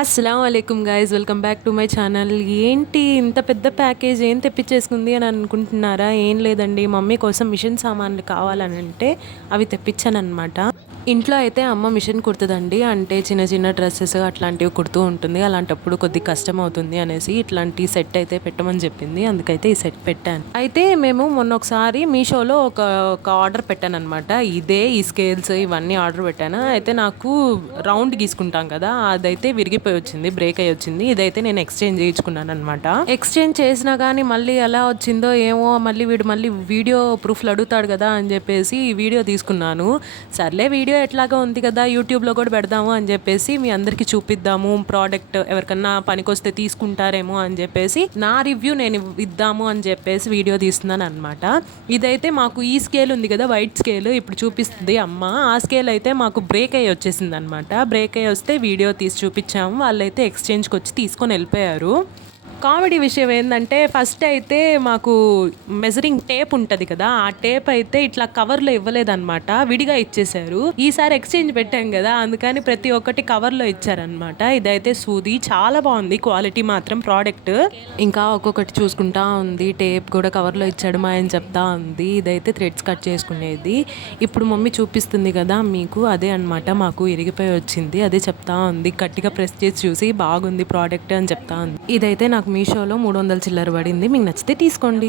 అస్సలాముఅలైకుం guys, welcome back to my channel. ఏంటి ఇంత పెద్ద ప్యాకేజ్ ఏం తెప్పించేసుకుంది అని అనుకుంటున్నారా? ఏం లేదండి, మమ్మీ కోసం మిషన్ సామాన్లు కావాలని అంటే అవి తెప్పించానమాట. ఇంట్లో అయితే అమ్మ మిషన్ కుడుతుందండి, అంటే చిన్న చిన్న డ్రెస్సెస్ అట్లాంటివి కుడుతూ ఉంటుంది. అలాంటప్పుడు కొద్దిగా కష్టం అవుతుంది అనేసి ఇట్లాంటి సెట్ అయితే పెట్టమని చెప్పింది, అందుకైతే ఈ సెట్ పెట్టాను. అయితే మేము మొన్న ఒకసారి మీషోలో ఒక ఆర్డర్ పెట్టాను అనమాట. ఈ స్కేల్స్ ఇవన్నీ ఆర్డర్ పెట్టాను. అయితే నాకు రౌండ్ గీసుకుంటాం కదా, అదైతే విరిగిపోయి వచ్చింది, బ్రేక్ అయ్యి వచ్చింది. ఇదైతే నేను ఎక్స్చేంజ్ చేయించుకున్నాను అనమాట. ఎక్స్చేంజ్ చేసినా కానీ మళ్ళీ ఎలా వచ్చిందో ఏమో, మళ్ళీ వీడియో ప్రూఫ్లు అడుగుతాడు కదా అని చెప్పేసి వీడియో తీసుకున్నాను. సర్లే, వీడియో ఎట్లాగా ఉంది కదా, యూట్యూబ్లో కూడా పెడదాము అని చెప్పేసి మీ అందరికీ చూపిద్దాము, ప్రోడక్ట్ ఎవరికన్నా పనికొస్తే తీసుకుంటారేమో అని చెప్పేసి నా రివ్యూ నేను ఇద్దాము అని చెప్పేసి వీడియో తీస్తున్నాను అనమాట. ఇదైతే మాకు ఈ స్కేల్ ఉంది కదా, వైట్ స్కేల్ ఇప్పుడు చూపిస్తుంది అమ్మ. ఆ స్కేల్ అయితే మాకు బ్రేక్ అయ్యి వచ్చేసింది అనమాట. బ్రేక్ అయ్యి వస్తే వీడియో తీసి చూపించాము, వాళ్ళైతే ఎక్స్చేంజ్కి వచ్చి తీసుకొని వెళ్ళిపోయారు. కామెడీ విషయం ఏంటంటే, ఫస్ట్ అయితే మాకు మెజరింగ్ టేప్ ఉంటుంది కదా, ఆ టేప్ అయితే ఇట్లా కవర్లో ఇవ్వలేదన్నమాట, విడిగా ఇచ్చేసారు. ఈసారి ఎక్స్చేంజ్ పెట్టాం కదా, అందుకని ప్రతి ఒక్కటి కవర్లో ఇచ్చారనమాట. ఇదైతే సూది చాలా బాగుంది, క్వాలిటీ మాత్రం ప్రోడక్ట్. ఇంకా ఒక్కొక్కటి చూసుకుంటా ఉంది, టేప్ కూడా కవర్లో ఇచ్చాడు మా ఆయన చెప్తా ఉంది. ఇదైతే థ్రెడ్స్ కట్ చేసుకునేది. ఇప్పుడు మమ్మీ చూపిస్తుంది కదా మీకు, అదే అనమాట మాకు ఇరిగిపోయి వచ్చింది. అదే చెప్తా ఉంది, గట్టిగా ప్రెస్ చేసి చూసి బాగుంది ప్రోడక్ట్ అని చెప్తా ఉంది. ఇదైతే నాకు మీషోలో 300 చిల్లర పడింది. మీకు నచ్చితే తీసుకోండి.